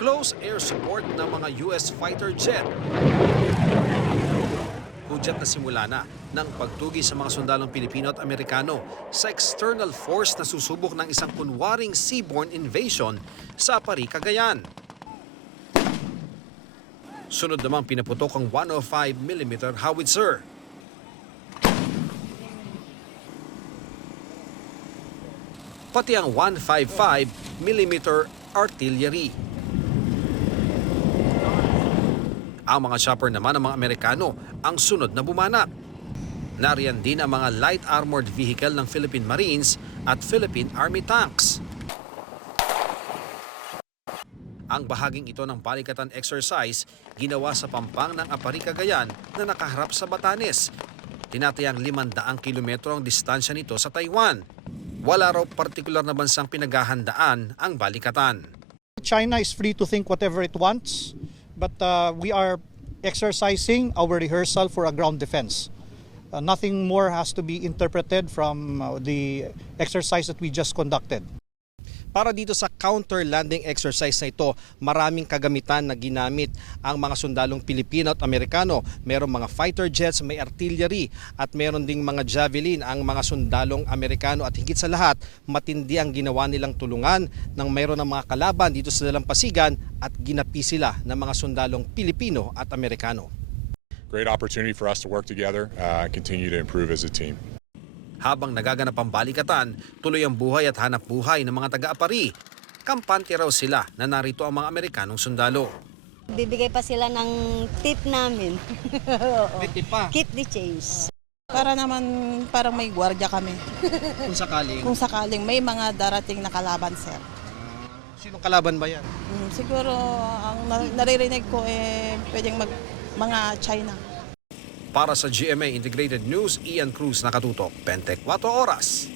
Close air support ng mga US fighter jet. Hudyat na simula na ng pagtugi sa mga sundalong Pilipino at Amerikano sa external force na susubok ng isang kunwaring seaborne invasion sa Apari, Cagayan. Sunod namang pinaputok ang 105mm howitzer. Pati ang 155mm artillery. Ang mga chopper naman ng mga Amerikano ang sunod na bumanat. Nariyan din ang mga light armored vehicle ng Philippine Marines at Philippine Army tanks. Ang bahaging ito ng balikatan exercise ginawa sa pampang ng Apari, Cagayan na nakaharap sa Batanes. Tinatayang 500 kilometro ang distansya nito sa Taiwan. Wala raw partikular na bansang pinaghahandaan ang balikatan. China is free to think whatever it wants, but we are exercising our rehearsal for a ground defense. Nothing more has to be interpreted from the exercise that we just conducted. Para dito sa counter-landing exercise na ito, maraming kagamitan na ginamit ang mga sundalong Pilipino at Amerikano. Merong mga fighter jets, may artillery at meron ding mga javelin ang mga sundalong Amerikano at higit sa lahat, matindi ang ginawa nilang tulungan nang mayroon ng mga kalaban dito sa dalampasigan at ginapi sila ng mga sundalong Pilipino at Amerikano. Great opportunity for us to work together, continue to improve as a team. Habang nagaganap ang balikatan, tuloy ang buhay at hanap buhay ng mga taga-Apari. Kampante raw sila na narito ang mga Amerikanong sundalo. Bibigay pa sila ng tip namin. May tip pa? Keep the change. Para naman parang may gwardiya kami. Kung sakaling. Kung sakaling may mga darating na kalaban, sir. Sinong kalaban ba yan? Siguro ang naririnig ko pwedeng mga China. Para sa GMA Integrated News, Ian Cruz nakatutok, 24 oras.